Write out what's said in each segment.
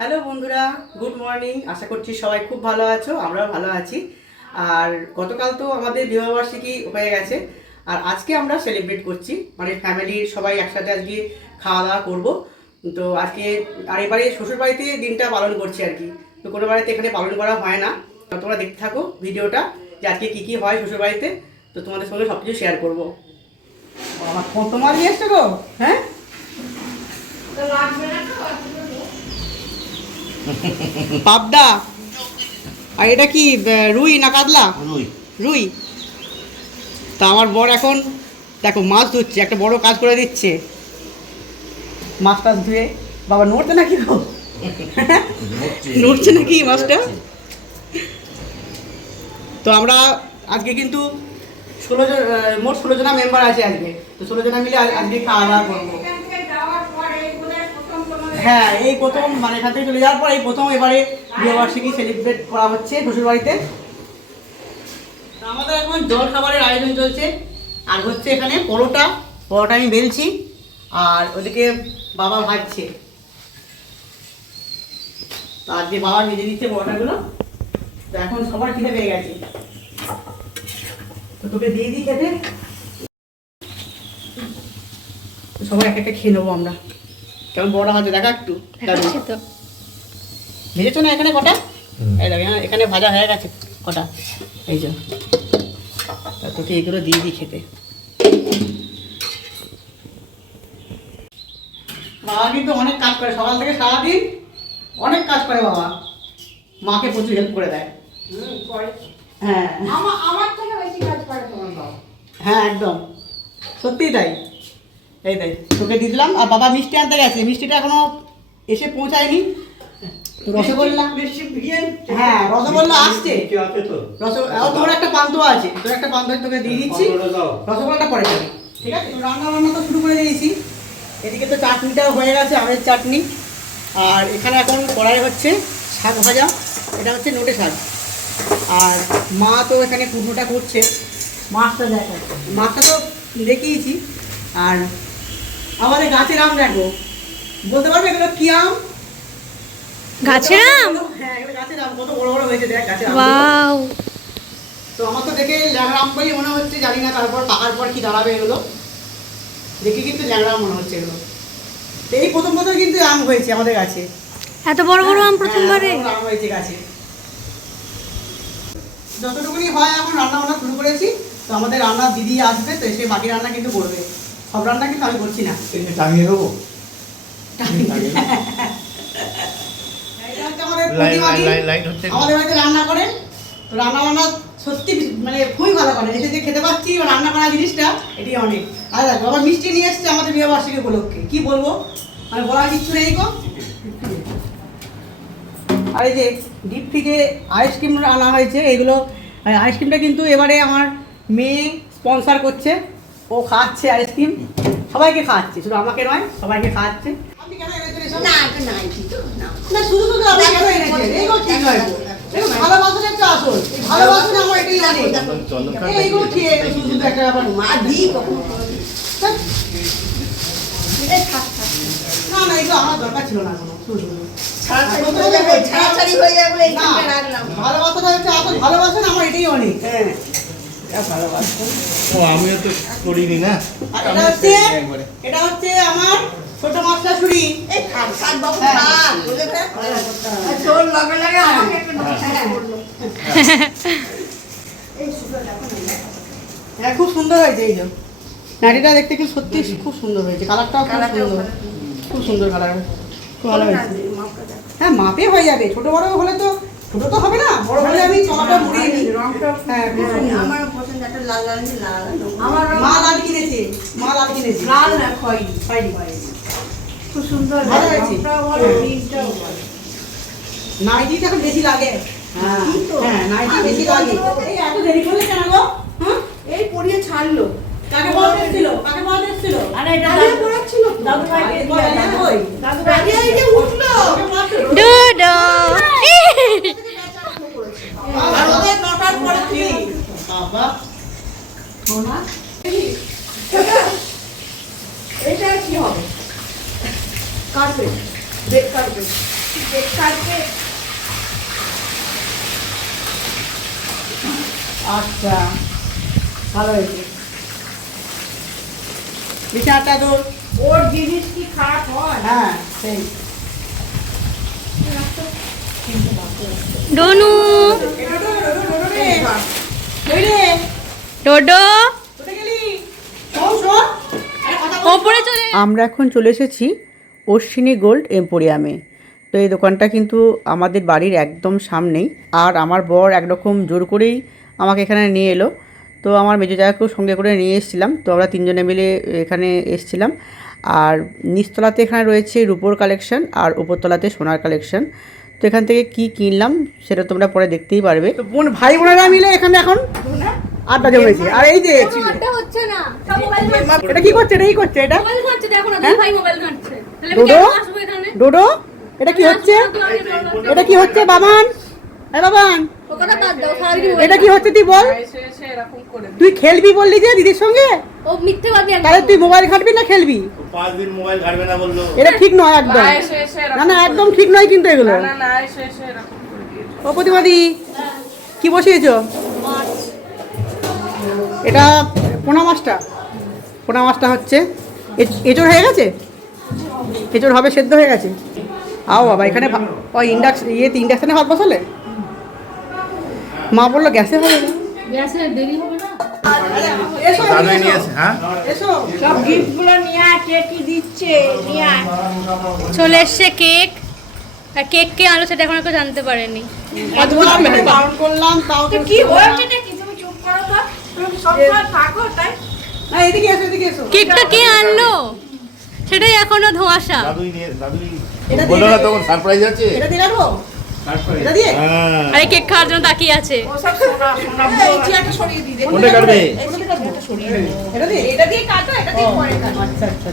Hello বন্ধুরা, good morning. আশা করছি সবাই খুব ভালো আছো, আমরাও ভালো আছি। আর গতকাল তো আমাদের বিবাহবার্ষিকী হয়ে গেছে, আর আজকে আমরা সেলিব্রেট করছি, মানে ফ্যামিলির সবাই একসাথে আজকে খাওয়া দাওয়া করবো। তো আজকে আর এবারে শ্বশুরবাড়িতে দিনটা পালন করছি আর কি। তো কোনো বাড়িতে এখানে পালন করা হয় না। তো তোমরা দেখতে থাকো ভিডিওটা যে আজকে কী কী হয় শ্বশুরবাড়িতে। তো তোমাদের সঙ্গে সব কিছু শেয়ার করবো। আমার ফোন তোমার নিয়ে এসছো গো? হ্যাঁ, পাবদা। আর এটা কি রুই না কাতলা? রুই। রুই। তা আমার বর এখন দেখো মাছ ধুচ্ছে, একটা বড় কাজ করে দিচ্ছে। মাছ টাছ ধুয়ে বাবা নড়ছে নাকি গো? নড়ছে নাকি মাছটা? তো আমরা আজকে কিন্তু 16 জন, মোট 16 জনা মেম্বার আছে আজকে। তো 16 জনা মিলে আজকে খাওয়া দাওয়া করবো। হ্যাঁ, এই প্রথম, মানে এখান থেকে চলে যাওয়ার পর এই প্রথম এবারে বিবাহবার্ষিকী সেলিব্রেট করা হচ্ছে শ্বশুরবাড়িতে। আমাদের এখন জল খাবারের আয়োজন চলছে, আর হচ্ছে এখানে পরোটা আমি বেলছি, আর ওদিকে বাবা ভাজছে। তো আজকে বাবা ভেজে দিচ্ছে পরোটাগুলো। তো এখন সবার খিদে পেয়ে গেছে, তো তোকে দিয়ে দিই খেতে। সবাই এক একটা খেয়ে নেবো আমরা। কেমন বড় হচ্ছে দেখা একটু। ভেজেছো না এখানে কটা? এই দেখো, হ্যাঁ এখানে ভাজা হয়ে গেছে কটা, এই যে। তোকে এইগুলো দিয়ে দিই খেতে। বাবা কিন্তু অনেক কাজ করে, সকাল থেকে সারাদিন অনেক কাজ করে বাবা। মাকে প্রচুর হেল্প করে দেয়। হ্যাঁ, আমার থেকে বেশি কাজ করে তোমার বাবা। হ্যাঁ একদম সত্যিই তাই। এই তাই তোকে দিয়ে দিলাম। আর বাবা মিষ্টি আনতে গেছে, মিষ্টিটা এখনো এসে পৌঁছায়নি। তো রসগোল্লা, হ্যাঁ রসগোল্লা আসছে। তোর একটা পান্তুয়া আছে, তোর একটা পান্তুয়া তোকে দিয়ে দিচ্ছি। রসগোল্লাটা পরে যাবে, ঠিক আছে? রান্না তো শুরু করে দিয়েছি। এদিকে তো চাটনিটাও হয়ে গেছে, আমের চাটনি। আর এখানে এখন কড়াই হচ্ছে শাক ভাজা, এটা হচ্ছে নোটে শাক। আর মা তো এখানে কুমড়োটা করছে। মাছটা দেখো, মাছটা তো দেখিয়েছি। আর আমাদের গাছের আম দেখো, বলতে পারবে এগুলো কি আম? গাছের আম? হ্যাঁ এগুলো গাছের আম, কত বড় বড় হয়েছে দেখ গাছের আম। ওয়াও! তো আমার তো দেখে ল্যাংড়া আম বলেই মনে হচ্ছে, জানি না তারপর পাকার পর কি দাঁড়াবে এগুলো। দেখে কিন্তু ল্যাংড়া আম মনে হচ্ছে এগুলো। তো এই প্রথম কিন্তু আম হয়েছে আমাদের গাছে। এত বড় বড় আম প্রথমবারে? হ্যাঁ, আম হয়েছে গাছে। যতটুকুনি হয় এখন রান্না বান্না শুরু করেছি। তো আমাদের রান্নার দিদি আসবে, তো এসে বাকি রান্না কিন্তু করবে। সব রান্না কিন্তু আমি করছি না। টাঙিয়ে দেবো। আমাদের বাড়িতে রান্না করে, তো রান্না বান্না সত্যি মানে খুবই ভালো করে। এসে যে খেতে পাচ্ছি বা রান্না করা জিনিসটা, এটি অনেক। আর দেখো আবার মিষ্টি নিয়ে এসছে আমাদের বিবাহবার্ষিকী উপলক্ষে। কি বলবো, মানে বলার কিছু নেই গো। আর এই যে ডিপ ফ্রিজে আইসক্রিম আনা হয়েছে, এগুলো আইসক্রিমটা কিন্তু এবারে আমার মেয়ে স্পন্সার করছে। ও খাওয়াচ্ছে আইসক্রিম, সবাইকে খাওয়াচ্ছে, শুধু আমাকে নয় সবাইকে খাওয়াচ্ছে। আপনি কেন এনেছেন এসব? না এটা নাই কিছু না। না শুধু শুধু আপনি কেন এনেছেন? এইগুলো ঠিক নয় গো। এগুলো ভালোবাসার একটা আসল, এই ভালোবাসা আমার এটাই অনেক। এইগুলো খেয়ে শুধু শুধু একটা ব্যাপার। মা দি কখনো এই থাক থাক। না না, এগুলো আমার দরকার ছিল না কোনো। শুধু শুধু ছাড়াছাড়ি হয়ে যাবে বলে না, এইখানটা রাখলাম। ভালোবাসাটা হচ্ছে আসল, ভালোবাসা আমার এটাই অনেক। হ্যাঁ ভালোবাসা। ও আমিও তো করিনি না। আর এটা হচ্ছে আমার ছোট মাস্টার শাশুড়ি। এই থাক থাক বাবু থাক বুঝলে থাক। তোর লগে লাগে আমাকে একটু নমস্কার করলো। এই সুন্দর দেখো না। হ্যাঁ খুব সুন্দর হয়েছে। এই যে নাড়িটা দেখতে কি সত্যি খুব সুন্দর হয়েছে, কালারটাও খুব সুন্দর, খুব সুন্দর কালার, খুব ভালো হয়েছে। হ্যাঁ মাপে হয়ে যাবে, ছোট বড় হলে তো ছোট তো হবে না, বড় হলে আমি চলাটা মুড়িয়ে নিই। রংটা হ্যাঁ খুব সুন্দর। আমার পছন্দ একটা লাল লাল লাল। আমার মা লাল কিনেছে, মা লাল কিনেছে। লাল না খয়েরি। খয়েরি। খুব সুন্দর ভালো হয়েছে। রংটাও ভালো, প্রিন্টটাও ভালো। নাইটিটা এখন বেশি লাগে। হ্যাঁ হ্যাঁ নাইটি বেশি লাগে। এই এত দেরি করলে কেন গো? হ্যাঁ এই পরিয়ে ছাড়লো। কাকে বলতে এসেছিল? কাকে বলতে এসেছিল? আরে এটা দাদু পড়াচ্ছিল। দাদু ভাইকে দিয়ে ওই দাদু ভাইকে এই যে উঠলো। ডুডু! আর ওদের নটার পরে কি? বাবা সোনা এটা কি হবে? Carpet, bed carpet. আচ্ছা ভালো হয়েছে। বিছানাটা তোর ওর জিনিস কি খারাপ হয়? হ্যাঁ সেই ডনু ডোডো ওপরে চলে আমরা এখন চলে এসেছি অশ্বিনী গোল্ড এম্পোরিয়ামে। তো এই দোকানটা কিন্তু আমাদের বাড়ির একদম সামনেই। আর আমার বর একরকম জোর করেই আমাকে এখানে নিয়ে এলো। তো আমার মেজো জায়গাকেও সঙ্গে করে নিয়ে এসেছিলাম। তো আমরা তিনজনে মিলে এখানে এসেছিলাম। আর নিচতলাতে এখানে রয়েছে রূপোর কালেকশন আর উপরতলাতে সোনার কালেকশন। তো এখান থেকে কি কিনলাম সেটা তোমরা পরে দেখতেই পারবে। তো বোন ভাই বোনেরা মিলে এখানে এখন আড্ডা জমেছে। আর এই যে আড্ডা হচ্ছে না সব মোবাইল এটা কি করছে, এটা কি করছে, এটা মোবাইল ঘাঁটছে, দেখো না হ্যাঁ? দুই ভাই মোবাইল ঘাঁটছে। তাহলে আমি ডোডো কেন আসবো এখানে? ডোডো এটা কি হচ্ছে, এটা কি হচ্ছে বাবান, হ্যাঁ বাবান ও কথা বাদ দাও, সারাদিন এটা কি হচ্ছে তুই বল। তুই খেলবি বললি যে দিদির সঙ্গে, ও মিথ্যেবাদী একদম। তাহলে তুই মোবাইল ঘাঁটবি না খেলবি? 5 দিন মোবাইল ঘাটবে না বললো। এটা ঠিক নয় একদম, না না একদম ঠিক নয় কিন্তু এগুলো। ও প্রতিবাদী কি বসিয়েছো? এটা পোনা মাছটা, পোনা মাছটা হচ্ছে এঁচড় হয়ে গেছে, এঁচড় হবে সেদ্ধ হয়ে গেছে। আও বাবা এখানে ওই ইন্ডাকশানে ভাত বসালে? মা বললো গ্যাসে হবে না। গ্যাসে দেরি হবে না। দাদুই নিয়ে এসে, হ্যাঁ এসো সব গিফট গুলো নিয়ে আয়, কে কি দিচ্ছে নিয়ে আয়। চলে এসছে কেক। আর কেক কে আনলো সেটা এখন কেউ জানতে পারেনি। বারণ করলাম তাও তো কি হয়েছে নাকি? তুমি চুপ করো তো, তুমি সবসময় থাকো তাই। না এদিকে এসো, এদিকে এসো। কেকটা কে আনলো সেটাই এখনো ধোঁয়াশা। দাদুই এটা বললো দিয়ে- না তখন সারপ্রাইজ আছে। এটা দিয়ে রাখবো, এটা দিয়ে হ্যাঁ আরে কেক খাওয়ার জন্য তাকিয়ে আছে। ওসব শোনা শোনা এই চেয়ারটা সরিয়ে দিই দে। কোনটা কাটবে? এটা দিয়ে এটা দিয়ে কাটো, এটা দিয়ে পরে কাটো। আচ্ছা আচ্ছা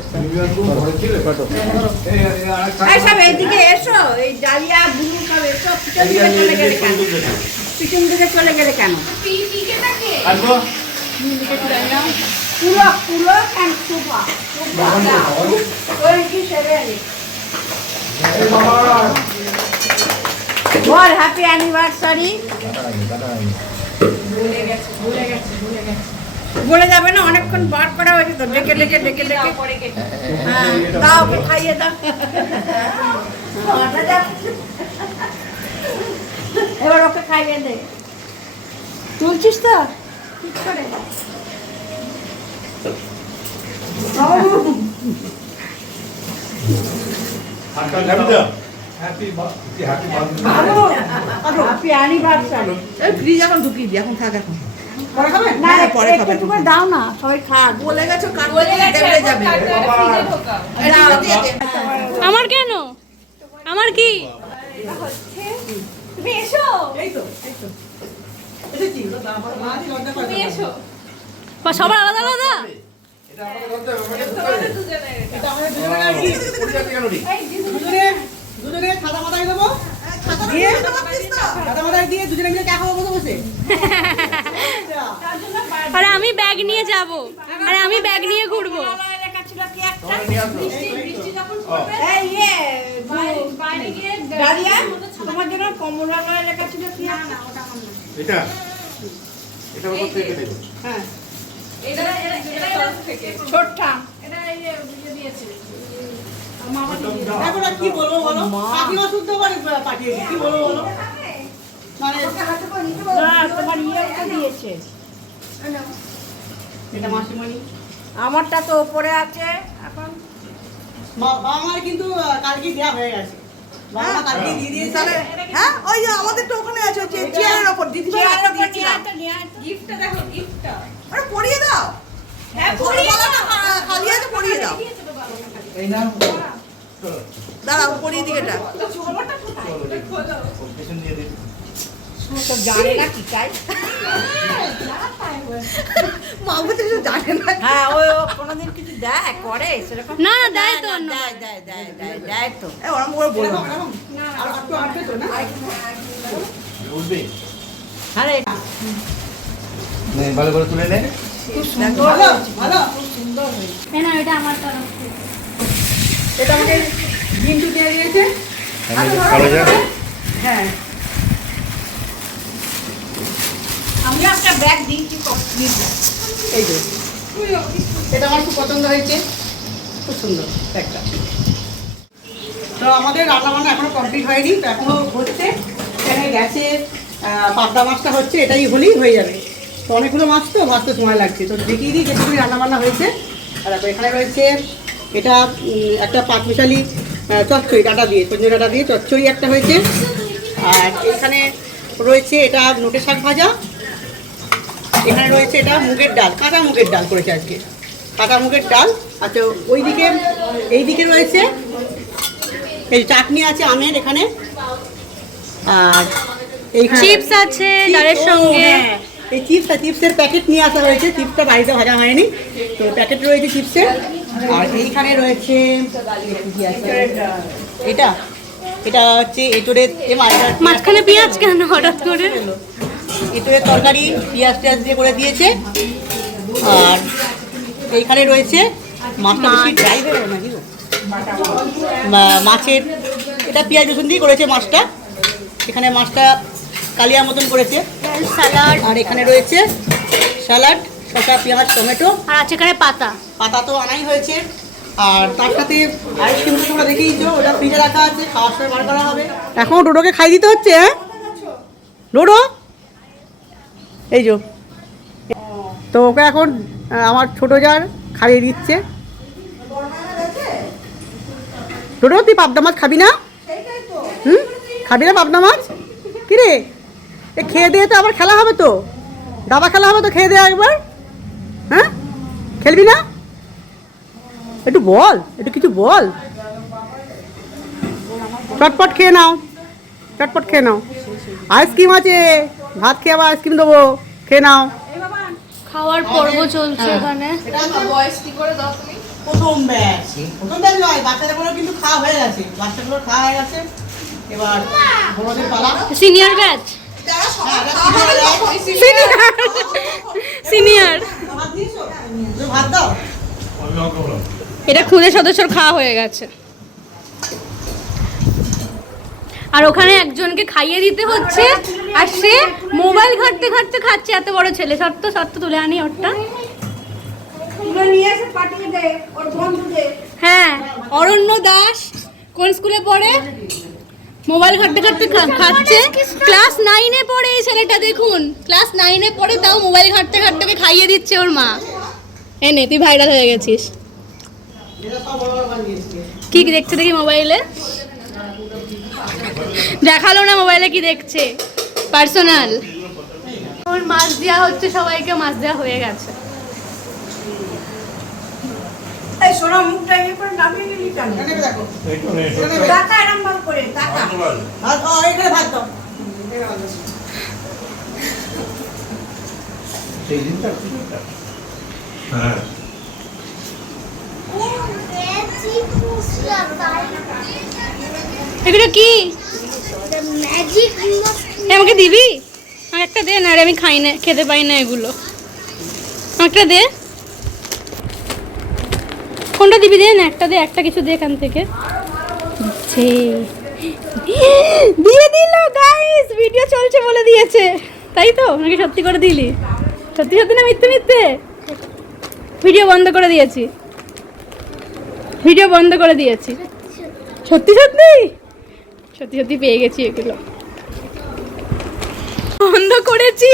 আচ্ছা এই সব এদিকে এসো, এই ডালিয়া বুলু সব এসো। পিছন দিকে চলে গেলে কেন? পিছন দিকে চলে গেলে কেন? আসবো পুরো পুরো কেন সুপা ওই কি সেরে বল হ্যাপি অ্যানিভার্সারি। বলে যাবে না, অনেকক্ষণ বার করা হয়েছে তো, ডেকে ডেকে ডেকে ডেকে। হ্যাঁ দাও, ওকে খাইয়ে দাও। এবার ওকে খাইয়ে দে। তুলছিস তো ঠিক করে। যাবি তো? Happy anniversary. এই ফ্রিজ এখন ঢুকিয়ে দি, এখন থাক এখন পরে খাবে না পরে খাবে একটু করে দাও না, সবাই খাক। বলে গেছো কাটলে দেবে যাবে। আমার কেন? আমার কি? তুমি এসো। এই তো এসেছি মা দি লজ্জা করে তুমি এসো। বা সবার আলাদা আলাদা? এটা আমাদের দুজনের আর কি দুজনে দুজনে খাতা মাথায় দেবো, দিয়ে খাতা মাথায় দিয়ে দুজনে মিলে চা খাবো বসে বসে। আরে আমি ব্যাগ নিয়ে যাব, আরে আমি ব্যাগ নিয়ে ঘুরবো। লেখা ছিল কি একটা? নিয়ে আসো। এই ডালিয়া, তোমার জন্য কমলালয় লেখা ছিল কি? এটা এটা কত থেকে দেবো? হ্যাঁ ছোটটা। এখন আর কি বলবো বলো, কাকিমা শুদ্ধ করে পাঠিয়েছি, কি বলবো বলো মানে না, তোমার ইয়েটা দিয়েছে। এটা মাসিমণি আমারটা তো উপরে আছে এখন। বাবা মার কিন্তু কালকে দেওয়া হয়ে গেছে, বাবা মা কালকে দিয়ে দিয়েছে। হ্যাঁ ওই যে আমাদের তো ওখানে আছে হচ্ছে চেয়ারের ওপর দিদি ভাই চেয়ারের একটা উপর নিয়ে দিয়েছিলাম। আয় তো, নিয়ে আয় তো। আরে পরিয়ে দাও, হ্যাঁ, পরিয়ে দাও। খালি আছে পরিয়ে দাও। দাঁড়াও পরিয়ে দিকে এটা পেছন দিয়ে দিই। সব জানে না কি চাই। মা বলতে কিছু জানে না। হ্যাঁ, ও কোনোদিন কিছু দেয় করে সেরকম? না দেয় তো অন্য। দেয় তো। ওরম করে বলবো আর একটু আটকে তো না উঠবি? আরে নে, ভালো করে তুলে নে। ভালো ভালো। না এটা আমার তরফ থেকে। এটা আমাকে জিন্টু দিয়ে দিয়েছে, কালো যা হ্যাঁ আমি একটা ব্যাগ দিয়েছি এই যে এটা আমার খুব পছন্দ হয়েছে, খুব সুন্দর একটা। তো আমাদের রান্নাবান্না এখনো কমপ্লিট হয়নি, তো এখনো হচ্ছে। এখানে গ্যাসে পাবদা মাছটা হচ্ছে, এটাই হলেই হয়ে যাবে। তো অনেকগুলো মাছ তো ভাজতে সময় লাগছে, তো দেখিয়ে দিই যেটুকুনি রান্নাবান্না হয়েছে। আর তারপর এখানে রয়েছে এটা একটা পাঁচমিশালি চচ্চড়ি ডাটা দিয়ে, সজনে ডাটা দিয়ে চচ্চড়ি একটা হয়েছে। আর এখানে রয়েছে এটা নোটে শাক ভাজা। এখানে রয়েছে এটা মুগের ডাল, কাঁচা মুগের ডাল করেছে আজকে, কাঁচা মুগের ডাল। আচ্ছা ওইদিকে এইদিকে রয়েছে এই চাটনি আছে আমের এখানে। আর এইখানে চিপস আছে ডালের সঙ্গে। এই চিপসের প্যাকেট নিয়ে আসা হয়েছে, চিপসটা বাড়িতে ভাজা হয়নি, তো প্যাকেট রয়েছে চিপসের। আর এইখানে রয়েছে এটা এটা হচ্ছে এঁচোড়ের মাঝখানে পেঁয়াজ কেন হঠাৎ করে? এঁচোড়ের তরকারি পেঁয়াজ টেয়াজ দিয়ে করে দিয়েছে। আর এইখানে রয়েছে মাছটা বেশি ড্রাই হয়ে গেল নাকি গো? মাছের এটা পেঁয়াজ রসুন দিয়ে করেছে মাছটা। এখানে মাছটা কালিয়া মতন করেছে। স্যালাড। আর এখানে রয়েছে স্যালাড, শসা, পেঁয়াজ, টমেটো। আর আছে এখানে পাতা। পাতা তো আনাই হয়েছে। আর তার সাথে আইসক্রিম তো তোমরা দেখেইছো, ওটা ফ্রিজে রাখা আছে, খাওয়ার সময় বার করা হবে। এখন ডোডোকে খাই দিতে হচ্ছে। হ্যাঁ ডোডো, এই যো, তো ওকে এখন আমার ছোটো জার খাইয়ে দিচ্ছে। ডোডো তুই পাবদা মাছ খাবি না? খাবি না পাবদা মাছ? কিরে এ খেয়ে দিয়ে তো আবার খেলা হবে, তো দাবা খেলা হবে তো, খেয়ে দিয়ে একবার। হ্যাঁ খেলবি না? একটু বল, একটু কিছু বল। চটপট খেয়ে নাও, চটপট খেয়ে নাও। আইসক্রিম আছে, ভাত খেয়ে আবার আইসক্রিম দেবো, খেয়ে নাও। খাওয়ার পর্ব চলছে এখানে। প্রথম ব্যাচ নয়, বাচ্চাদেরগুলো কিন্তু খাওয়া হয়ে গেছে, বাচ্চাগুলো খাওয়া হয়ে গেছে। এবার বড়দের পালা। Senior batch. সিনিয়র। ভাত দাও। এটা খুদে সদস্যর খাওয়া হয়ে গেছে। আর ওখানে একজনকে খাইয়ে দিতে হচ্ছে, আর সে মোবাইল ঘাঁটতে ঘাঁটতে খাচ্ছে। এত বড় ছেলে, সত্য তুলে আনি ওরটা। নিয়ে এসে পাঠিয়ে দে ওর বন্ধুদের। হ্যাঁ, অরণ্য দাস কোন স্কুলে পড়ে? মোবাইল ঘাঁটতে ঘাঁটতে খাচ্ছে। ক্লাস 9-এ পড়ে এই ছেলেটা, দেখুন ক্লাস 9-এ পড়ে, তাও মোবাইল ঘাঁটতে ঘাঁটতে খাইয়ে দিচ্ছে ওর মা। এনে তুই ভাইরাল হয়ে গেছিস। কি দেখছে দেখি মোবাইলে? দেখালো না মোবাইলে কি দেখছে, পার্সোনাল। ওর মাছ দেওয়া হচ্ছে, সবাইকে মাছ দেওয়া হয়ে গেছে। এই সোনা মুখটা এই করে নামিয়ে নিলি কেন? দেখো টাকা এরম ভাবে করে টাকা। ভাত, এখানে ভাত দাও। সেই দিনটা হ্যাঁ এগুলো কি? আমাকে দিবি? আমার একটা দে না রে, আমি খাই না, খেতে পাই না এগুলো। একটা দে, কোনটা দিবি? দে না একটা, দে একটা কিছু দে এখান থেকে। দিয়ে দিল গাইস, ভিডিও চলছে বলে দিয়েছে, তাই তো? নাকি সত্যি করে দিলি? সত্যি সত্যি না মিথ্যে মিথ্যে? ভিডিও বন্ধ করে দিয়েছি, ভিডিও বন্ধ করে দিয়েছি। সত্যি সত্যি সত্যি সত্যি পেয়ে গেছি এগুলো। বন্ধ করেছি,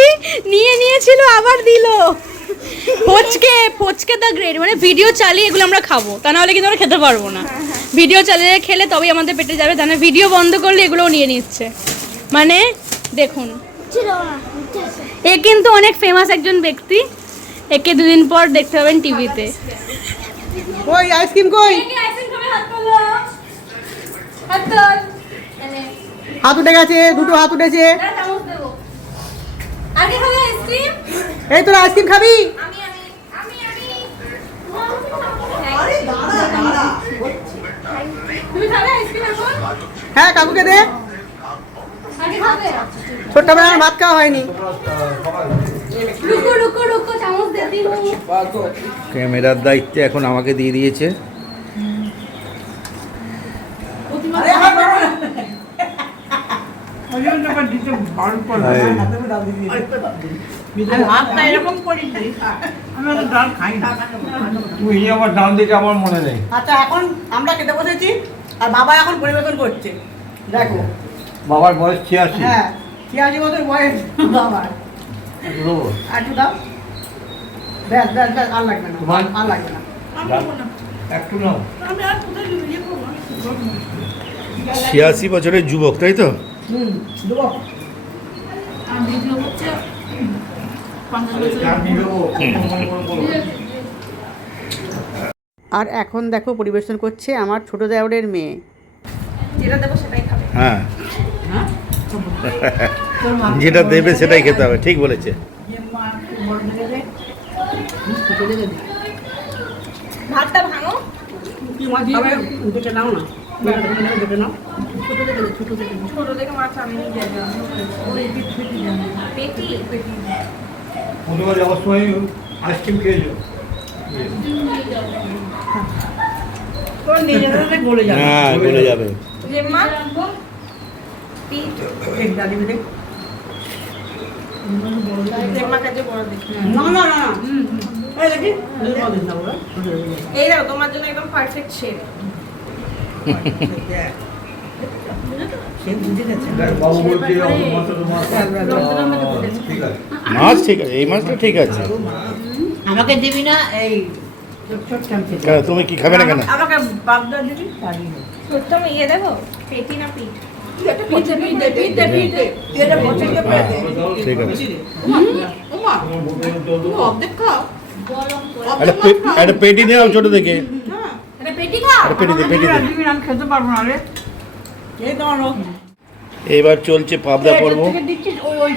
নিয়ে নিয়েছিল, আবার দিল। ফচকে দা গ্রেট, মানে ভিডিও চালিয়ে এগুলো আমরা খাবো, তা নাহলে কিন্তু আমরা খেতে পারবো না। ভিডিও চালিয়ে খেলে তবেই আমাদের পেটে যাবে, তা না ভিডিও বন্ধ করলে এগুলোও নিয়ে নিচ্ছে। মানে দেখুন, এ কিন্তু অনেক ফেমাস একজন ব্যক্তি, একে দুদিন পর দেখতে পাবেন টিভিতে। ওই আইসক্রিম কই? হাত উঠে গেছে, দুটো হাত উঠেছে। এই তোরা আইসক্রিম খাবি? হ্যাঁ কাকুকে দে। ছোট্টবেলা আমার ভাত খাওয়া হয়নি। ক্যামেরার দায়িত্ব এখন আমাকে দিয়ে দিয়েছে। আরে ওই জন্য আবার দিতে ভালো করে ভাতটা এরকম করি আমি তো ডাল খাই না তুই আমার ডাল দিকে আমার মনে নেই। আচ্ছা এখন আমরা খেতে বসেছি আর বাবা এখন পরিবেশন করছে দেখো। বাবার বয়স 86। হ্যাঁ 86 বছর বয়স বাবার। একটু দেবো? আর একটু দাও। ব্যাস ব্যাস ব্যাস, আর লাগবে না, তোমার? আর লাগবে না। একটু নাও। আমি আর কোথায় ইয়ে করবো 86 বছরের যুবক, তাই তো? দেবো। আর দ্বিতীয় হচ্ছে 50 বছর চাটনি দেবো, মনে করে বলো। আর এখন দেখো পরিবেশন করছে আমার ছোট দেওরের মেয়ে। যেটা দেবো সেটাই খাবে হ্যাঁ যেটা দেবে সেটাই খেতে হবে, ঠিক বলেছে। ভাতটা ভাঙো কি মাছ খাবে? দেখে নাও না, দেখে নাও। ছোট থেকে মাছ আমি নিয়ে যাই পেটি প্রথমে যাওয়ার সময় আইসক্রিম খেয়েছো? তোর নিয়ে যেতে গলে যাবে। হ্যাঁ বলে যাবে। যে মা পিট এক ডালি দে। জেম্মা কাছে বড় দেখি না না না, এই দেখি বড় দিন না বড়। এই দাও তোমার জন্য একদম পারফেক্ট শেপ সে বুঝে গেছে। দেখ, বাবু বলছে মাছটা তোমার ঠিক আছে। মাছ ঠিক আছে, এই মাছটা ঠিক আছে। আমাকে দিবি না এই ছোট চামচে। কেন, তুমি কি খাবে না কেন? আমাকে বাগদা দিবি? সত্যি আমি ইয়ে দেবো পেটি না পিট এটা পছন্দ করে দে। ঠিক আছে। ওমা তোমার বোতলে জল দেবো? অর্ধেক খাও। একটা পেটি নেও ছোট থেকে। এটা পেটি খা একটা পেটি দে, পেটি দে। আমি খেতে পারবো না রে। এই ধরো। এবার চলছে পাবদা পর্ব। থেকে দিচ্ছিস ওই ওই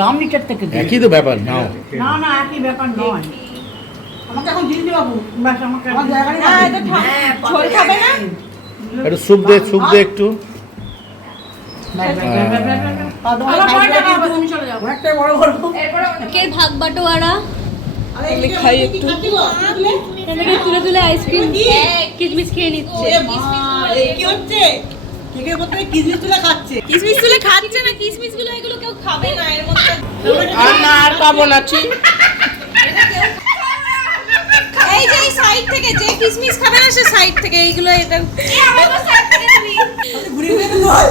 গাম লিটার থেকে দিচ্ছিস। একই তো ব্যাপার, নাও। না না একই ব্যাপার নয়। আমাকে এখন দিন দিবা বাবু। বাস আমাকে আমার জায়গা নেই। না এটা ঝোল খাবে না একটু স্যুপ দে, স্যুপ দে একটু। অনেকটা বড় বড়। কেকের ভাগ বাটোয়ারা আরে খাই একটু। এদিকে তুলে তুলে আইসক্রিম কিচমিচ খেয়ে নিচ্ছে। কি হচ্ছে? কেকের মধ্যে কিসমিস তুলে খাচ্ছে। কিসমিস গুলো খাচ্ছে না কিসমিস গুলো এগুলো কেউ খাবে না এর মধ্যে আর না আর খাবো না ঠিক। এই যে সাইড থেকে যে কিসমিস খাবে না সে সাইড থেকে এইগুলো এটা আমার সাইড থেকে নিবি ঘুরে ঘুরে তো হয়।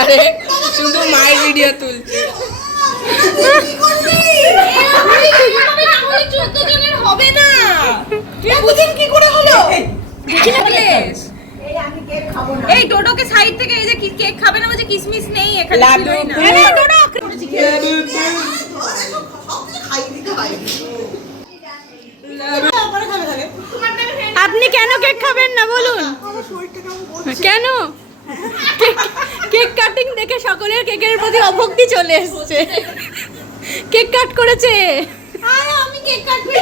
আরে শুধু মায়ের ভিডিও তুলছে হবে না বুঝেন কি করে হলো এই টোটোকে সাইড থেকে এই যে কেক খাবে না বলছে কিসমিস নেই এখানে ছিলই না আপনি কেন কেক খাবেন না বলুন? কেন? কেক কাটিং দেখে সকলের কেকের প্রতি অভক্তি চলে এসেছে। কেক কাট করেছে। আরে আমি কেক কাটবি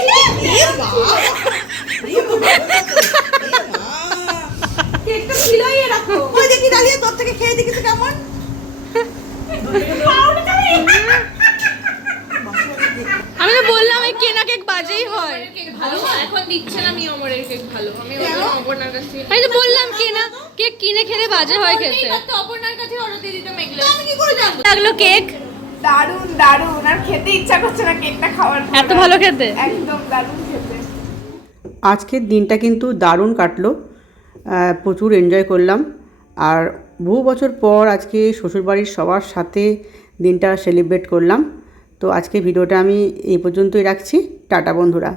কেকটা ছিলই এরকম ওই দেখি দাঁড়িয়ে তোর থেকে খেয়ে দেখি তো কেমন। আমি তো বললাম এই কেনা কেক বাজেই হয়। ভালো এখন দিচ্ছে না নিয়মরের কেক ভালো আমি অপর্ণার কাছে আমি তো বললাম কেনা কেক কিনে খেলে বাজে হয় খেতে। তো অপর্ণার কাছে অর্ডার দিয়ে দিতাম এগুলো আমি কি করে জানবো? লাগলো কেক দারুন দারুন আর খেতে ইচ্ছা করছে না কেকটা খাওয়ার পর। এত ভালো খেতে। একদম দারুন খেতে। আজকের দিনটা কিন্তু দারুণ কাটলো, প্রচুর এনজয় করলাম। আর বহু বছর পর আজকে শ্বশুরবাড়ির সবার সাথে দিনটা সেলিব্রেট করলাম। তো আজকে ভিডিওটা আমি এই পর্যন্তই রাখছি। টাটা বন্ধুরা।